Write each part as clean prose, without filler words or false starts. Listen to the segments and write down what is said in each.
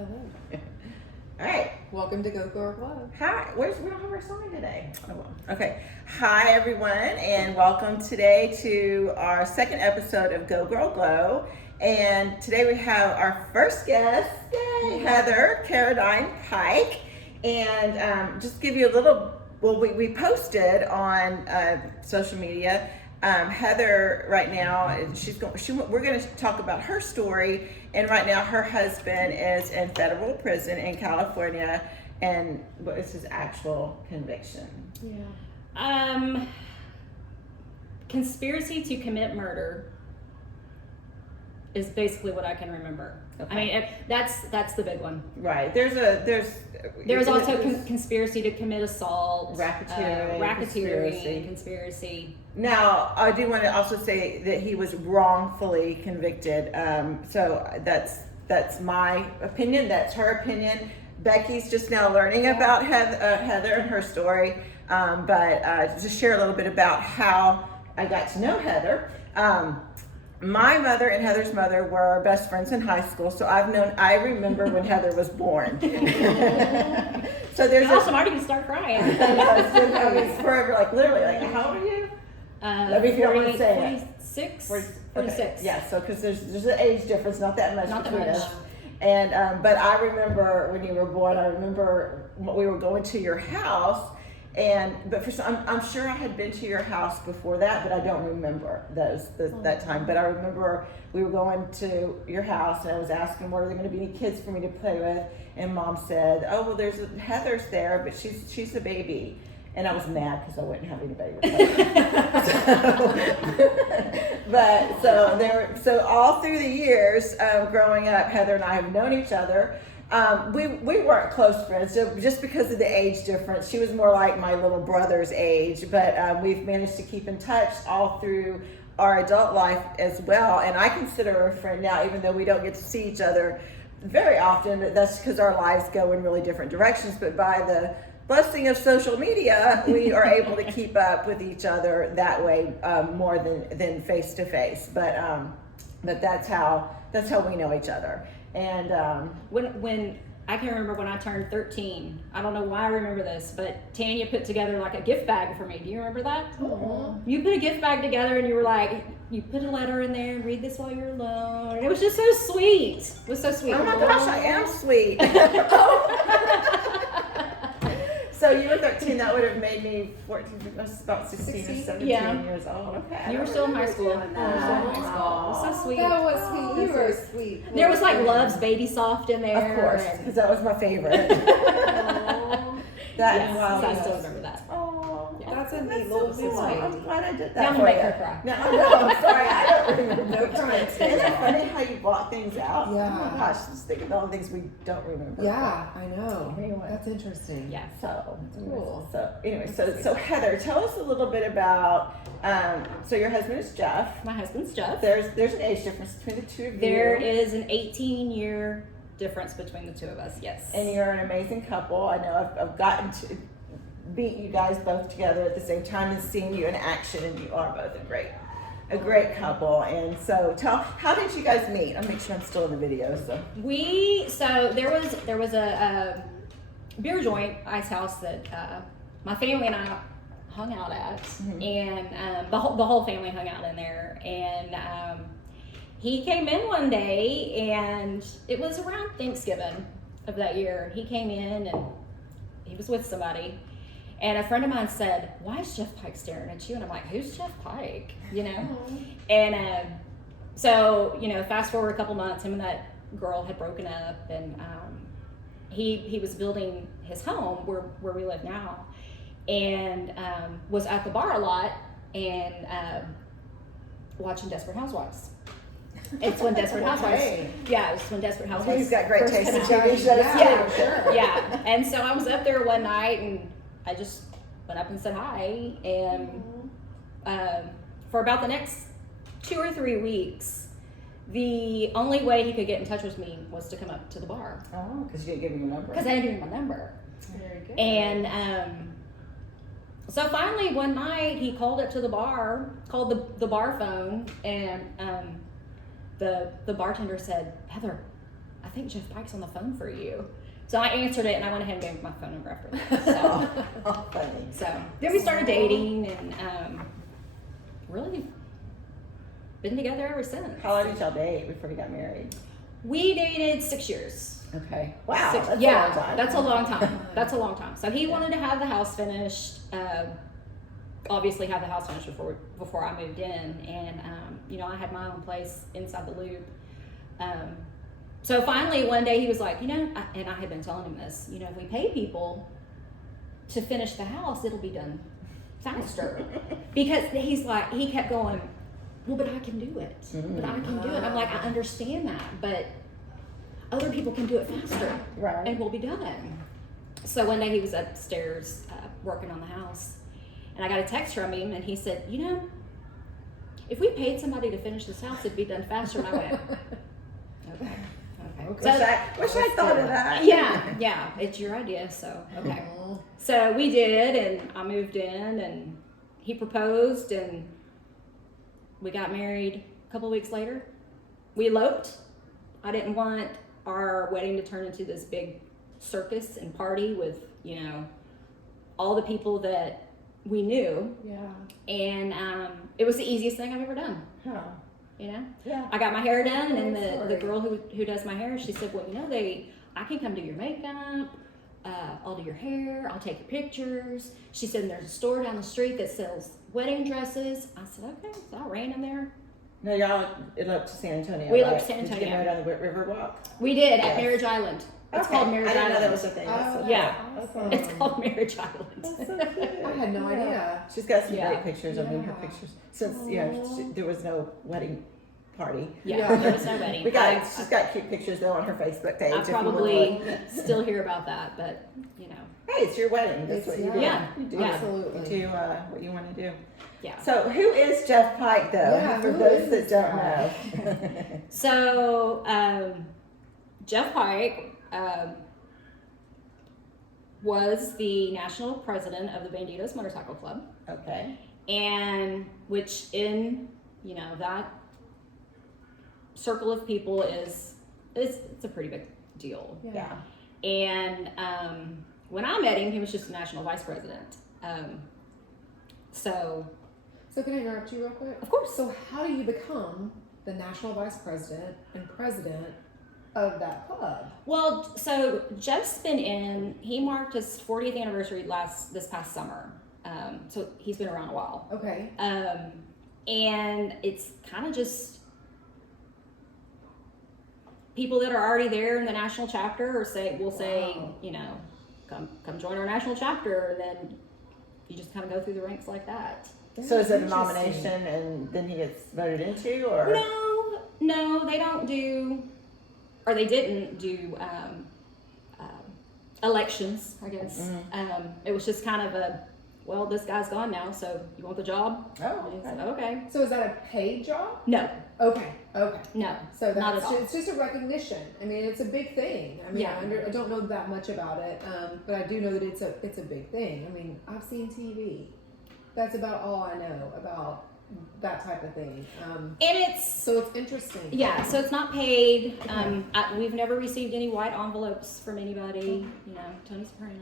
Hello. All right. Welcome to Go Girl Club. Hi. We don't have our song today. Oh, well. Okay. Hi, everyone, and welcome today to our second episode of Go Girl Glow. And today we have our first guest, Heather Pike. And just give you a little, we posted on social media. Heather right now, we're going to talk about her story. And right now her husband is in federal prison in California. And what is his actual conviction? Yeah. Conspiracy to commit murder is basically what I can remember. Okay. I mean, that's the big one. Right. There's also conspiracy to commit assault, racketeering, conspiracy. Now, I do want to also say that he was wrongfully convicted. So that's my opinion. That's her opinion. Becky's just now learning about Heather and her story. But just share a little bit about how I got to know Heather. My mother and Heather's mother were best friends in high school, so I remember when Heather was born. So there's I'm already gonna start crying. It's forever, literally, how old are you? Let me feel what say 46. Okay. 46. Yeah, so because there's an age difference, not that much between us. And but I remember when you were born. I remember we were going to your house. I'm sure I had been to your house before that, but I don't remember that time. But I remember we were going to your house, and I was asking, "What are there going to be any kids for me to play with?" And Mom said, "Oh, well, Heather's there, but she's a baby." And I was mad because I wouldn't have anybody to play with. So all through the years growing up, Heather and I have known each other. We weren't close friends just because of the age difference. She was more like my little brother's age, but we've managed to keep in touch all through our adult life as well. And I consider her a friend now, even though we don't get to see each other very often. But that's because our lives go in really different directions. But by the blessing of social media, we are able to keep up with each other that way more than face to face. But that's how we know each other. And when I can remember when I turned 13, I don't know why I remember this, but Tanya put together like a gift bag for me. Do you remember that? Mm-hmm. You put a gift bag together and you were like, you put a letter in there and read this while you're alone. And it was just so sweet. It was so sweet. Oh my gosh, I am sweet. So you were 13, that would have made me 14, about 16 or 17 years old. Okay. You were still in high school. It was so sweet. That was sweet. You were sweet. There was like Love's Baby Soft in there. Of course, because that was my favorite. I still remember that. Oh, yeah. That's a neat little sweet. I'm glad I did that. Now I'm going to make her cry. No, I'm sorry. I don't remember. No crying. Isn't it funny how you block things out? Yeah. Oh my gosh, just think of all the things we don't remember. Yeah, I know. Anyway. That's interesting. Yeah. So cool. So Heather, tell us a little bit about. So your husband is Jeff. My husband's Jeff. There's an age difference between the two of you. There is an 18-year difference between the two of us. Yes. And you're an amazing couple. I know I've gotten to meet you guys both together at the same time and seeing you in action, and you are both a great couple. And so how did you guys meet? I'll make sure I'm still in the video. So there was a beer joint ice house that my family and I hung out at, mm-hmm. and the whole family hung out in there. And he came in one day, and it was around Thanksgiving of that year. He came in and he was with somebody. And a friend of mine said, "Why is Jeff Pike staring at you?" And I'm like, "Who's Jeff Pike?" You know? Mm-hmm. And so, fast forward a couple months, him and that girl had broken up, and he was building his home where we live now, and was at the bar a lot and watching Desperate Housewives. It's when Desperate Housewives. Yeah, it's when Desperate Housewives. He's got great taste in TV shows. Yeah, sure. Yeah. And so I was up there one night, and I just went up and said hi. And for about the next 2 or 3 weeks, the only way he could get in touch with me was to come up to the bar. Oh, because you didn't give him your number. Because I didn't give him my number. Very good. And so finally one night he called up to the bar, called the bar phone, and the bartender said, "Heather, I think Jeff Pike's on the phone for you. So I answered it, and I went ahead and gave him my phone number after that. So, Oh, funny. so then we started dating, and really been together ever since. How long did y'all date before you got married? We dated 6 years. Okay. Wow. Six- That's yeah, a long time. that's a long time. That's a long time. So he wanted to have the house finished. Obviously, have the house finished before I moved in, and you know, I had my own place inside the loop. So finally, one day he was like, you know, and I had been telling him this, you know, if we pay people to finish the house, it'll be done faster. Because he's like, he kept going, well, but I can do it. But I can do it. I'm like, I understand that, but other people can do it faster, Right. and we'll be done. So one day he was upstairs working on the house, and I got a text from him, and he said, you know, if we paid somebody to finish this house, it'd be done faster. And I went, okay. Wish I thought of that. Yeah, it's your idea, so okay. So we did, and I moved in, and he proposed, and we got married a couple weeks later. We eloped. I didn't want our wedding to turn into this big circus and party with, you know, all the people that we knew. Yeah. And it was the easiest thing I've ever done. Huh. You know? Yeah. I got my hair done, and the Sorry. girl who does my hair, she said, well, you know, I can come do your makeup, I'll do your hair, I'll take your pictures. She said, there's a store down the street that sells wedding dresses. I said, okay. So I ran in there. No, y'all eloped to San Antonio. We right? eloped to San Did you get Antonio. married on the Riverwalk? We did at Yes. Marriage Island. It's Okay. called Marriage I didn't Island. know that was a thing. Oh, Yeah. awesome. It's called Marriage Island. That's so cute. I had no Yeah. idea. She's got some Yeah. great pictures. I mean, her Yeah. pictures. Since, you know, there was no wedding party. Yeah, Yeah. there was no wedding. She's got cute pictures though on her Facebook page. I if you wanna probably look. still hear about that, but, you know. Hey, it's your wedding. That's what you do. Yeah. You do. Yeah. Absolutely. You do what you want to do. Yeah. So, who is Jeff Pike, though? Yeah, for who those is that don't Jeff know. So, Jeff Pike was the national president of the Bandidos Motorcycle Club, Okay. and which in, you know, that circle of people is it's a pretty big deal. Yeah. And when I met him, he was just a national vice president. So So can I interrupt you real quick? Of course. So how do you become the national vice president and president of that club? Well, so Jeff's been in. He marked his 40th anniversary this past summer. So he's been around a while. Okay. And it's kind of just people that are already there in the national chapter, or will say, Wow. you know, come join our national chapter, and then you just kind of go through the ranks like that. So, is it a Interesting. nomination and then he gets voted into, or? No, they don't do, or they didn't do elections, I guess. It was just kind of well, this guy's gone now, so you want the job? Oh, And he okay. said, okay. So is that a paid job? No, Okay. no. So Not that's at all. it's just a recognition. I mean, it's a big thing. I mean, Yeah. I don't know that much about it, but I do know that it's a big thing. I mean, I've seen TV. That's about all I know about that type of thing. And it's, So it's interesting. yeah, so it's not paid. We've never received any white envelopes from anybody. You know, Tony Soprano.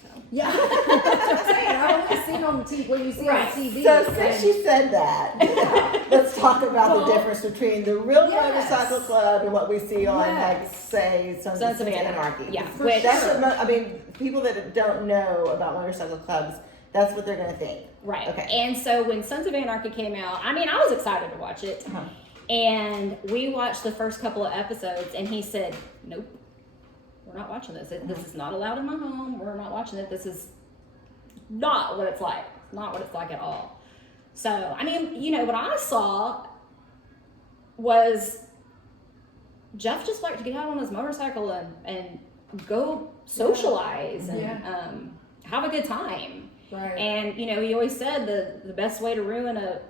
So. Yeah. That's what I'm saying. I've only seen on TV what you see Right. on TV. So, since you said that, let's talk about the Well, difference between the real yes. motorcycle club and what we see on, like, Yes. say, Sons of Anarchy. Yeah, For which, That's sure. what I mean. People that don't know about motorcycle clubs, that's what they're going to think. right. Okay. And so when Sons of Anarchy came out, I mean, I was excited to watch it. Uh-huh. And we watched the first couple of episodes, and he said, nope, we're not watching this. This is not allowed in my home. We're not watching it. This is not what it's like. Not what it's like at all. So, I mean, you know, what I saw was Jeff just liked to get out on his motorcycle and go socialize and Yeah. have a good time. Right. And, you know, he always said the best way to ruin a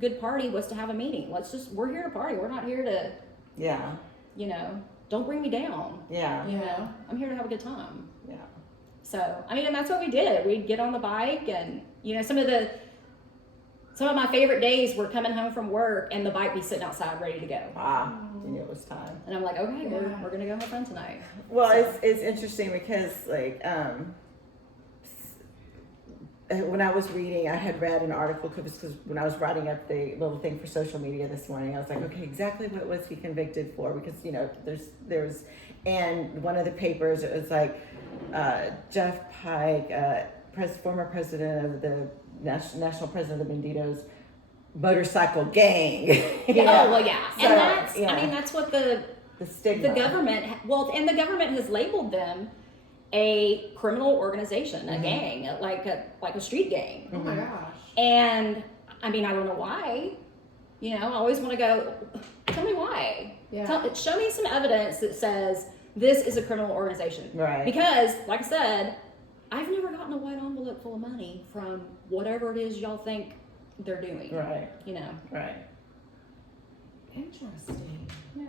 good party was to have a meeting. We're here to party. We're not here to, Yeah. you know, don't bring me down. Yeah. You know, I'm here to have a good time. Yeah. So, I mean, and that's what we did. We'd get on the bike and, you know, some of the some of my favorite days were coming home from work and the bike be sitting outside ready to go. Wow, you knew it was time. And I'm like, okay, we're gonna go have fun tonight. Well, So. it's interesting because like when I was reading, I had read an article because when I was writing up the little thing for social media this morning, I was like, okay, exactly what was he convicted for? Because there's and one of the papers, it was like Jeff Pike, former president of the national president of the Bandidos Motorcycle Gang. Oh well, yeah, So, and that's yeah. I mean that's what the stigma. the government and the government has labeled them a criminal organization, a gang, like a street gang. Oh my gosh. And I mean, I don't know why. I always want to go, tell me why. Yeah. Show me some evidence that says this is a criminal organization. Right. Because, like I said, I've never gotten a white envelope full of money from whatever it is y'all think they're doing. Right. Right. Interesting. Yeah.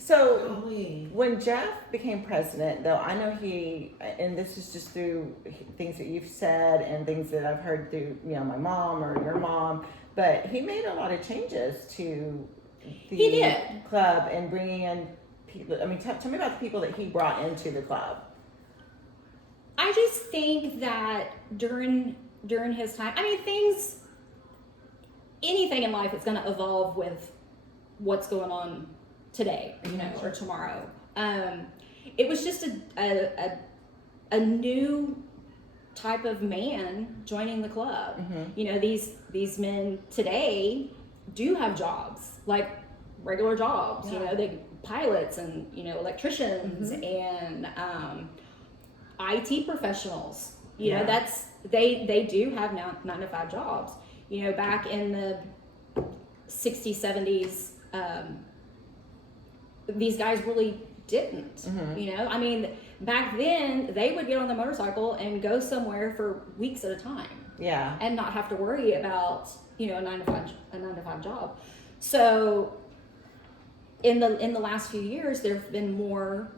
So Golly. when Jeff became president, though, I know and this is just through things that you've said and things that I've heard through, my mom or your mom, but he made a lot of changes to the club and bringing in people. I mean, tell me about the people that he brought into the club. I just think that during his time, I mean, anything in life is going to evolve with what's going on today, or tomorrow. It was just a new type of man joining the club. These men today do have jobs, like regular jobs. Yeah. They pilots and electricians and IT professionals. That's they do have now 9-to-5 jobs. Back in the 60s, 70s. These guys really didn't, I mean, back then they would get on the motorcycle and go somewhere for weeks at a time. Yeah. And not have to worry about, a 9-to-5 job. So in the last few years, there've been more,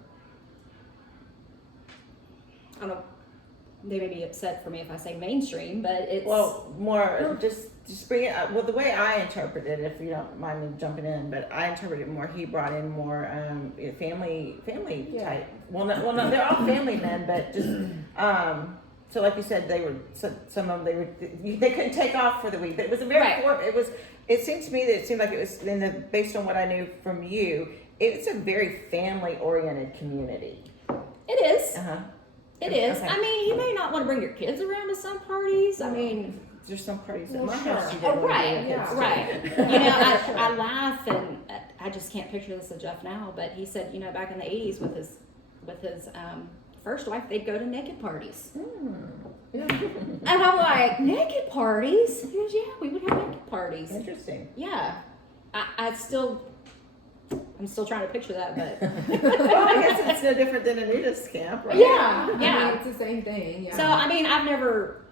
I don't know, they may be upset for me if I say mainstream, but it's more just bring it up. Well, the way I interpret it, if you don't mind me jumping in, but I interpret it more. He brought in more family type. Well, no, they're all family men, but just so like you said, some of them they couldn't take off for the week. But it was a very It seemed to me that it seemed like it was based on what I knew from you. It's a very family oriented community. It is. It is. Okay. I mean, you may not want to bring your kids around to some parties. I mean, there's some parties at Well, my sure. house. You didn't want to bring your kids to. Right. I laugh and I just can't picture this with Jeff now, but he said, back in the 80s with his first wife, they'd go to naked parties. Yeah. And I'm like, naked parties? He goes, yeah, we would have naked parties. Interesting. Yeah. I'm still trying to picture that, but Well, I guess it's no different than a nudist camp, right? yeah. I mean, it's the same thing. Yeah. So, I mean, I've never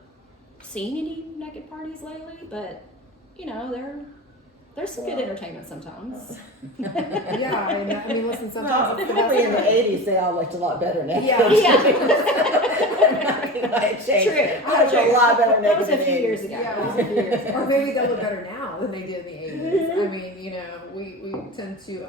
seen any naked parties lately, but, there's some good entertainment sometimes. Yeah, I mean, listen, sometimes Well, it's the probably in the best. 80s they all looked a lot better naked. Yeah. True. I looked a lot better That naked was a in few the years 80s. ago. Yeah, it was a few years. Or maybe they'll look better now than they did in the 80s. I mean, we tend to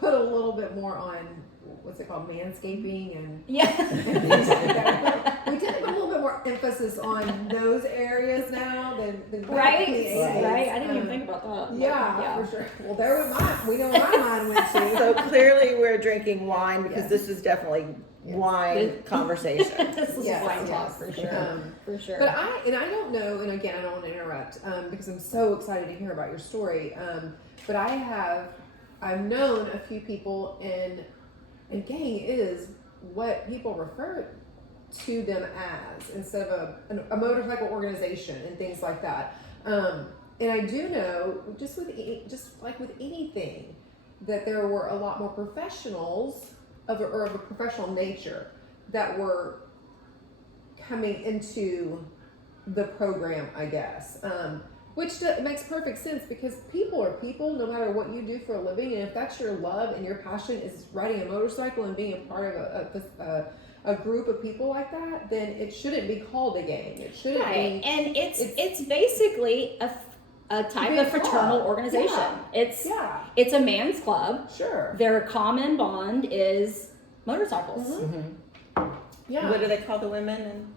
put a little bit more on, what's it called, manscaping and Yeah. things like that. We tend to put a little bit more emphasis on those areas now than back Right? in the 80s. Right? I didn't even think about that. but Yeah, for sure. Well, there was we know where my mind went to. So clearly we're drinking wine because this is definitely wine conversation. This is Yes, wine talk yes. for sure. For sure. But I don't know, and again, I don't want to interrupt because I'm so excited to hear about your story. But I've known a few people, and gang is what people refer to them as instead of a motorcycle organization and things like that. And I do know, just like with anything, that there were a lot more professionals of a professional nature that were coming into the program, I guess. Which makes perfect sense because people are people no matter what you do for a living. And if that's your love and your passion is riding a motorcycle and being a part of a group of people like that, then it shouldn't be called a gang. It shouldn't Right, be. and it's basically a type Be a of fraternal club. organization. Yeah. It's a man's club. Sure. Their common bond is motorcycles. Yeah. What do they call the women?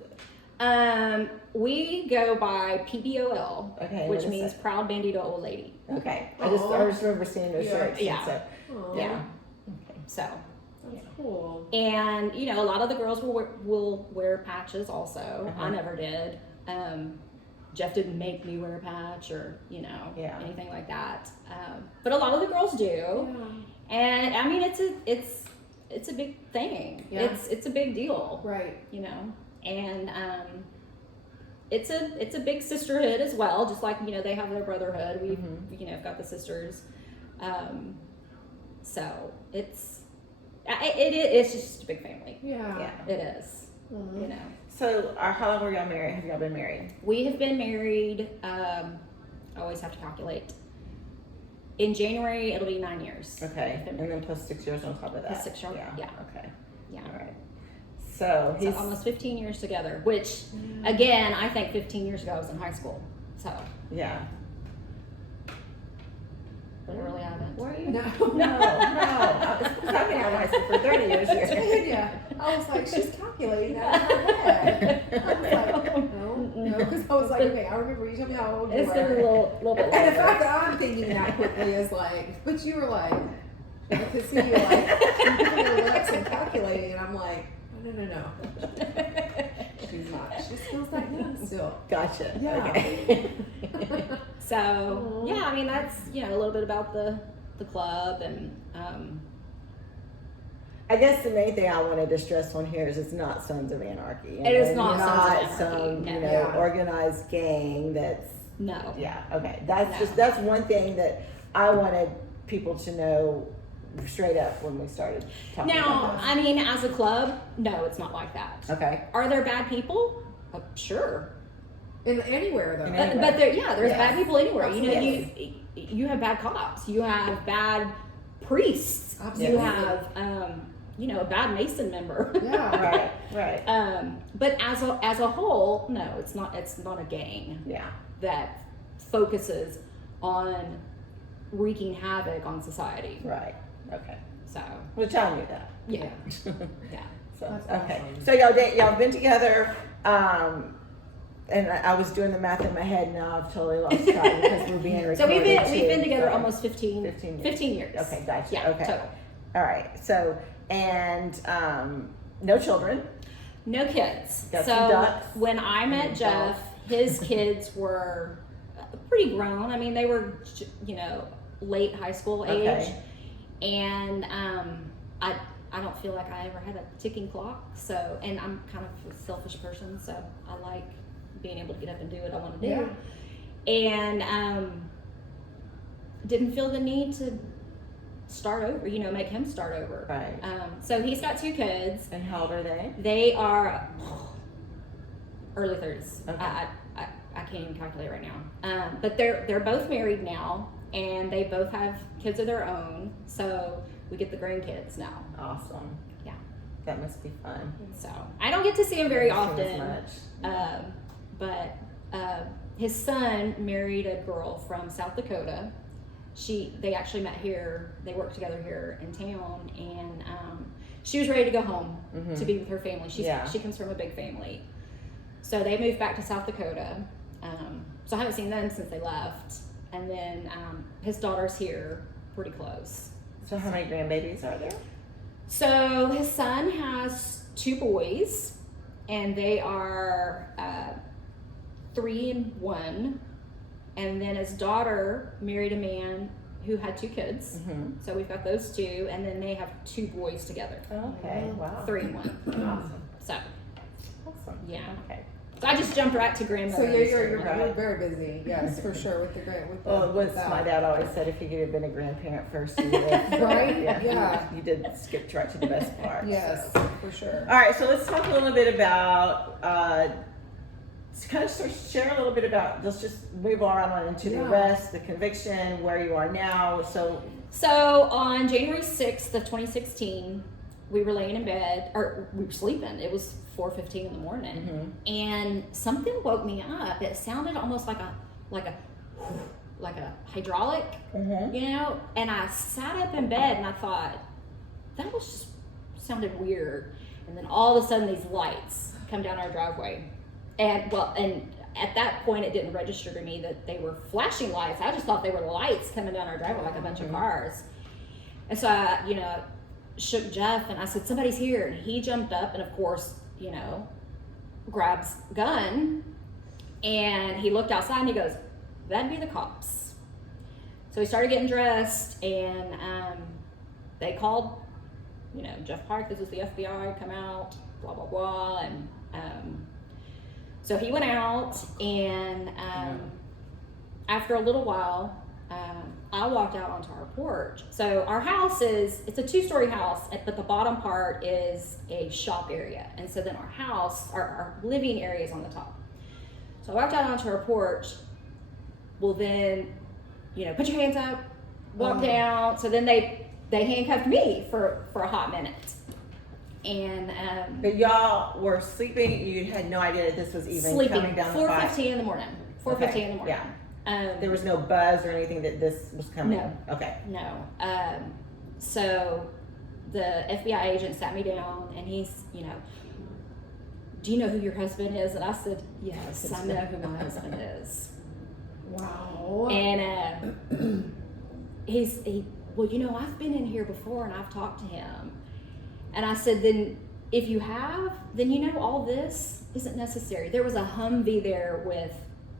We go by PBOL, Okay, which what is means that? Proud Bandito Old Lady. Okay, I Aw. just remember seeing those Yeah. shirts. Yeah. And so, Aw, yeah. Okay. So, That's cool. and a lot of the girls will wear patches also. I never did. Jeff didn't make me wear a patch or Yeah. anything like that. But a lot of the girls do, Yeah. and I mean it's a big thing. Yeah. It's a big deal, Right. and it's a big sisterhood as well. Just like they have their brotherhood. We've got the sisters. So it's just a big family. Yeah. Yeah. It is. Mhm. So, how long were y'all married? Have y'all been married? We have been married. I always have to calculate. In January, it'll be 9 years. Okay, and then plus 6 years on top of that. Plus 6 years, yeah. Okay. Yeah. All right. So he's So almost 15 years together, which again, I think 15 years ago I was in high school. So, yeah. but I really haven't. Were you? No. No. It's because I've been out of high school for 30 years here. Yeah. I was like, she's calculating that in her head. I was like, no, because I was like, okay, I remember you told me how old you It's were. been a little bit And the longer. fact that I'm thinking that quickly is like, but you were like, because see, you're like, you're your lips and calculating, and I'm like, no. She's not. She feels that young still. Gotcha. Yeah. Okay. So, yeah, I mean, that's, a little bit about the club and, I guess the main thing I wanted to stress on here is it's not Sons of Anarchy. It is not Sons of some, Anarchy, no. Yeah. organized gang that's, no. yeah, okay. That's No. that's one thing that I wanted people to know straight up when we started talking Now, about I mean, as a club, no, it's not like that. this. Okay. Are there bad people? Sure. Anywhere though. Anywhere. But there's Yes. bad people anywhere. Absolutely. You have bad cops. You have bad priests. Absolutely. You have a bad Mason member. Yeah. Right. But as a whole, no, it's not a gang Yeah. that focuses on wreaking havoc on society. Right. Okay. So Which I knew that. yeah, yeah. So That's okay. awesome. So y'all been together, and I was doing the math in my head. Now I've totally lost track because we're being recorded. So we've been too, together so- almost 15 years. Okay, gotcha. Yeah, Okay. total. All right. So and no children. No kids. Got So some ducks when I met and Jeff, his kids were pretty grown. I mean, they were, late high school age. Okay. And I don't feel like I ever had a ticking clock. So, and I'm kind of a selfish person, so I like being able to get up and do what I want to do. Yeah. And didn't feel the need to start over, make him start over. Right. So he's got 2 kids. And how old are they? They are early 30s. Okay. I can't even calculate right now. But they're both married now, and they both have kids of their own. So we get the grandkids now. Awesome. Yeah. That must be fun. So I don't get to see him very Not as often. much. But his son married a girl from South Dakota. They actually met here. They worked together here in town, and she was ready to go home to be with her family. She comes from a big family, so they moved back to South Dakota. So I haven't seen them since they left, and then his daughter's here, pretty close. So how many grandbabies are there? So his son has 2 boys, and they are 3 and 1. And then his daughter married a man who had 2 kids. Mm-hmm. So we've got those 2, and then they have 2 boys together. Okay. Wow. 3 and 1. Awesome. So Awesome. yeah. Okay. So I just jumped right to grandmother. So you're Right. very busy, yes, for sure, with the Well, with what's my dad always said, if you could have been a grandparent first, you would have. Right? Yeah. You did skip right to the best part. Yes, so. for sure. All right, so let's talk a little bit about, kind of share a little bit about, let's just move on into the Yeah. rest, the conviction, where you are now. So, So on January 6th of 2016, we were laying in bed, or we were sleeping. It was 4:15 in the morning, and something woke me up. It sounded almost like a hydraulic, you know. And I sat up in bed and I thought that was just sounded weird. And then all of a sudden, these lights come down our driveway, and at that point, it didn't register to me that they were flashing lights. I just thought they were lights coming down our driveway like a bunch of cars. And so I, shook Jeff and I said, somebody's here. And he jumped up and of course, grabs a gun, and he looked outside and he goes, that'd be the cops. So he started getting dressed, and they called, Jeff Pike, this is the FBI, come out, blah, blah, blah. And so he went out, and after a little while, I walked out onto our porch. So our house it's a 2-story house, but the bottom part is a shop area. And so then our living area is on the top. So I walked out onto our porch. Well, then, put your hands up, walk down. So then they handcuffed me for a hot minute. And but y'all were sleeping. You had no idea that this was even coming down the pipe. 4:15 in the morning. 4:15 in the morning. Yeah. There was no buzz or anything that this was coming. No. Okay. No. So the FBI agent sat me down, and he's, do you know who your husband is? And I said, yes, I know who my husband is. Wow. And well, I've been in here before and I've talked to him. And I said, then if you have, then all this isn't necessary. There was a Humvee there with,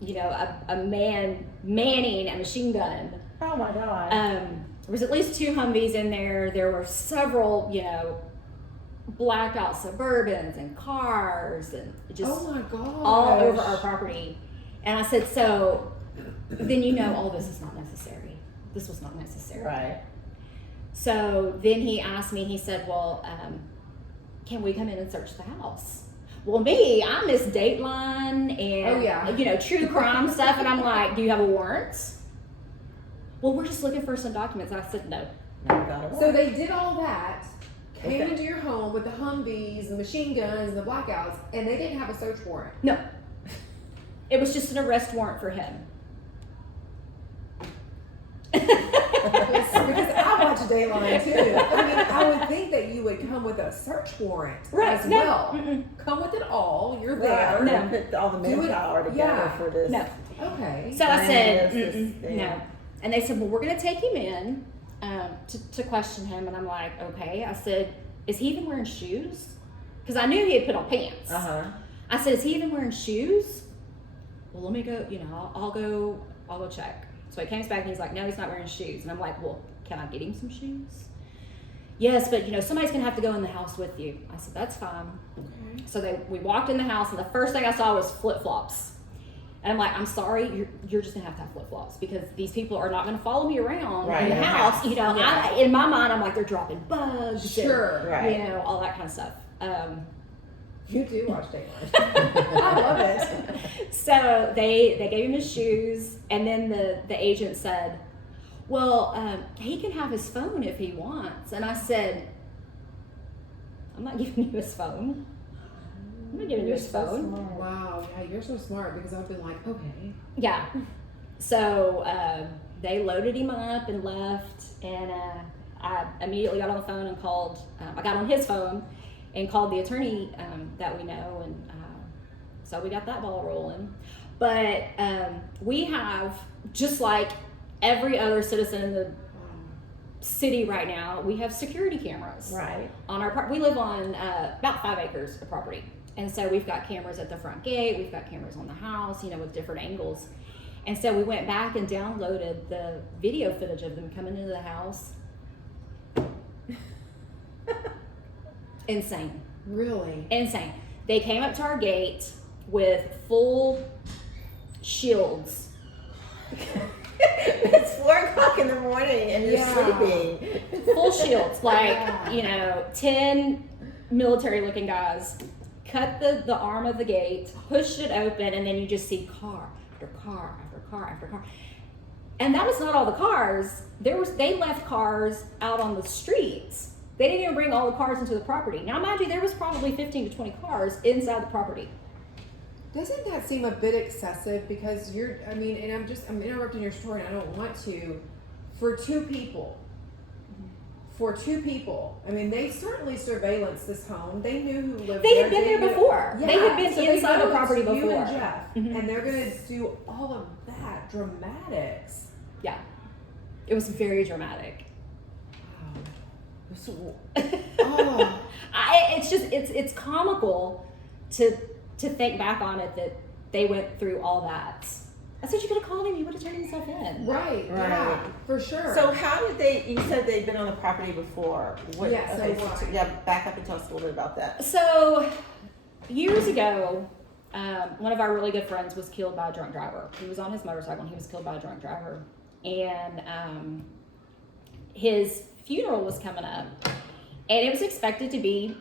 a man manning a machine gun. Oh my God. There was at least 2 Humvees in there. There were several, blacked out Suburbans and cars, and just oh my God, all over our property. And I said, so then all this is not necessary. This was not necessary. Right. So then he asked me, he said, well, can we come in and search the house? Well, me, I miss Dateline and, true crime stuff. And I'm like, do you have a warrant? Well, we're just looking for some documents. I said, no. So they did all that, came into your home with the Humvees, the machine guns, and the blackouts, and they didn't have a search warrant. No. It was just an arrest warrant for him. Because I watch Dayline too. I mean, I would think that you would come with a search warrant as well. Come with it all. You're there. No. Put all the manpower together for this. No. Okay. So I said, no. And they said, well, we're going to take him in to question him. And I'm like, okay. I said, is he even wearing shoes? Because I knew he had put on pants. I said, is he even wearing shoes? Well, let me go, I'll go check. So he comes back and he's like, no, he's not wearing shoes. And I'm like, well, can I get him some shoes? Yes, but somebody's gonna have to go in the house with you. I said, that's fine. Okay. So we walked in the house, and the first thing I saw was flip-flops. And I'm like, I'm sorry, you're just gonna have to have flip-flops, because these people are not gonna follow me around in the house. In my mind, I'm like, they're dropping bugs. Sure. And, all that kind of stuff. You do watch Dayline. I love it. So they gave him his shoes, and then the agent said, well, he can have his phone if he wants. And I said, I'm not giving you his phone. I'm not giving you his phone. Wow, yeah, you're so smart, because I've been like, okay. Yeah. So they loaded him up and left, and I immediately got on the phone and called, I got on his phone and called the attorney that we know, and so we got that ball rolling. But we have, just like every other citizen in the city right now, we have security cameras. Right. On our we live on about 5 acres of property, and so we've got cameras at the front gate. We've got cameras on the house, with different angles. And so we went back and downloaded the video footage of them coming into the house. Insane. Really? Insane. They came up to our gate with full shields. It's 4:00 in the morning and you're sleeping. Full shields, like 10 military-looking guys. Cut the arm of the gate, pushed it open, and then you just see car after car after car after car. And that was not all the cars. They left cars out on the streets. They didn't even bring all the cars into the property. Now, mind you, there was probably 15 to 20 cars inside the property. Doesn't that seem a bit excessive? Because and I'm interrupting your story and I don't want to. For two people, I mean, they certainly surveillanced this home. They knew who lived They there. had been there before. Yeah. They had been So they inside know the property it's before. You and Jeff, Mhm. and they're going to do all of that dramatics. Yeah. It was very dramatic. Wow. Oh. It's comical to think back on it that they went through all that. I said you could have called him. He would have turned himself in. Right. Yeah, for sure. So how did they? You said they'd been on the property before. Yeah, so why? Back up and tell us a little bit about that. So years ago, one of our really good friends was killed by a drunk driver. He was on his motorcycle and he was killed by a drunk driver. And his funeral was coming up, and it was expected to be,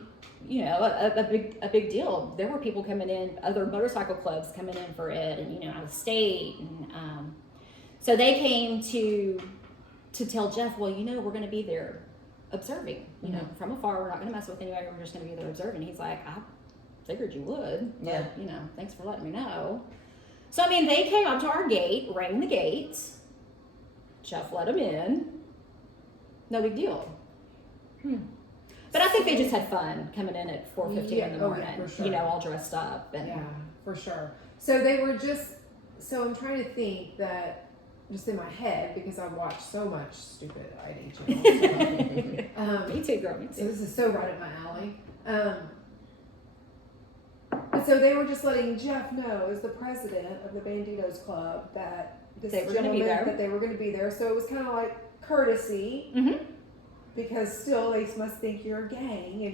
a big deal. There were people coming in, other motorcycle clubs coming in for it, and out of state, and so they came to tell Jeff, well, we're going to be there observing, from afar. We're not going to mess with anybody. We're just going to be there observing. He's like, I figured you would. Yeah. But, thanks for letting me know. So they came up to our gate, rang the gate. Jeff let them in. No big deal. But I think they just had fun coming in at 4:15 in the morning, for sure. all dressed up. And Yeah, for sure. So they were so I'm trying to think that just in my head, because I watch so much stupid ID channels. Me too, girl, me So too. this is so right up my alley. But so they were just letting Jeff know, as the president of the Bandidos Club, that this They were gonna be gentleman, there. that they were going to be there. So it was kind of like courtesy. Mm-hmm. Because still, they must think you're a gang and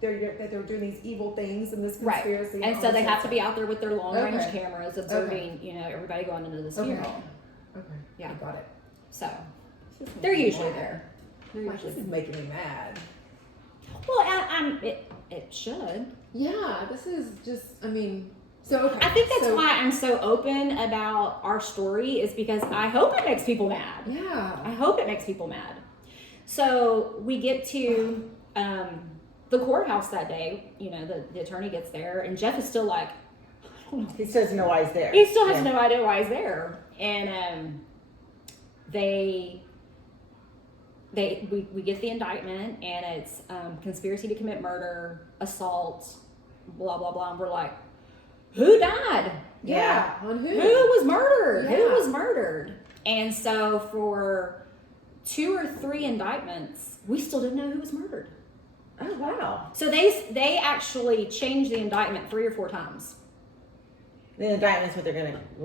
that they're doing these evil things and this Right. conspiracy. And all so this they other have to be stuff. out there with their long-range Okay. cameras observing, everybody going into this Okay. funeral. Okay. Yeah. I got it. So This is they're making me usually mad. there. They're Like, usually this is making me mad. Well, it should. Yeah, this is just. So okay. I think that's so, why I'm so open about our story, is because I hope it makes people mad. Yeah. I hope it makes people mad. So we get to the courthouse that day. The attorney gets there, and Jeff is still like, I don't know. He says no eyes there. He still has no idea why he's there. And we get the indictment, and it's conspiracy to commit murder, assault, blah blah blah. And we're like, who died? Yeah. On who? Who was murdered? Who Yeah. was murdered? And so for 2 or 3 indictments, we still didn't know who was murdered. Oh wow. So they actually changed the indictment 3 or 4 times. The indictment's what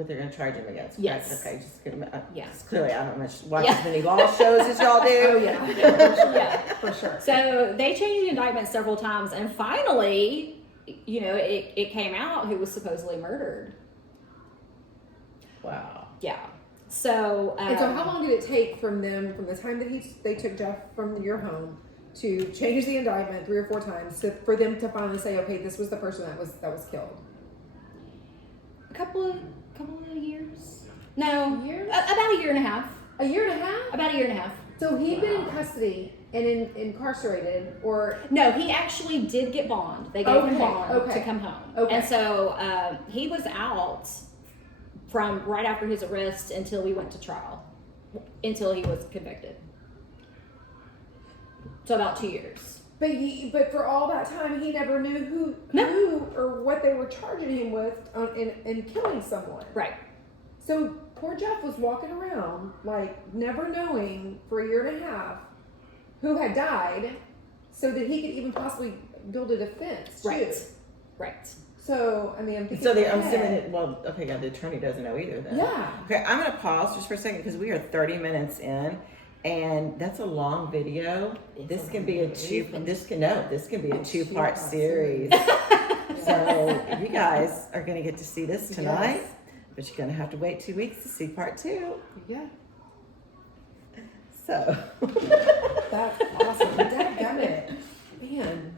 they're gonna charge him against. Right? Yes. Okay. Just gonna, Yeah. Clearly, I don't watch Yeah. as many law shows as y'all do. Oh yeah. Yeah. For sure. So they changed the indictment several times, and finally, it came out who was supposedly murdered. Wow. Yeah. So. And so, how long did it take from the time that they took Jeff from your home to change the indictment 3 or 4 times for them to finally say, okay, this was the person that was killed? A couple of years. No, Years? about a year and a half. A year and a half? About a year and a half. So he'd been in custody and incarcerated, or No, he actually did get bond. They gave him Okay, bond okay. to come home. Okay. And so he was out from right after his arrest until we went to trial, until he was convicted. So about 2 years. but for all that time he never knew who or what they were charging him with in killing someone. Right. So poor Jeff was walking around like never knowing for a year and a half who had died, so that he could even possibly build a defense. Right. Too. Right. So I'm thinking. So I'm ahead. assuming the attorney doesn't know either then. Yeah. Okay, I'm gonna pause just for a second because we are 30 minutes in, and that's a long video. This can be a two-part two-part series. So you guys are gonna get to see this tonight, but you're gonna have to wait 2 weeks to see part 2. Yeah. So That's awesome. Dadgummit. Man.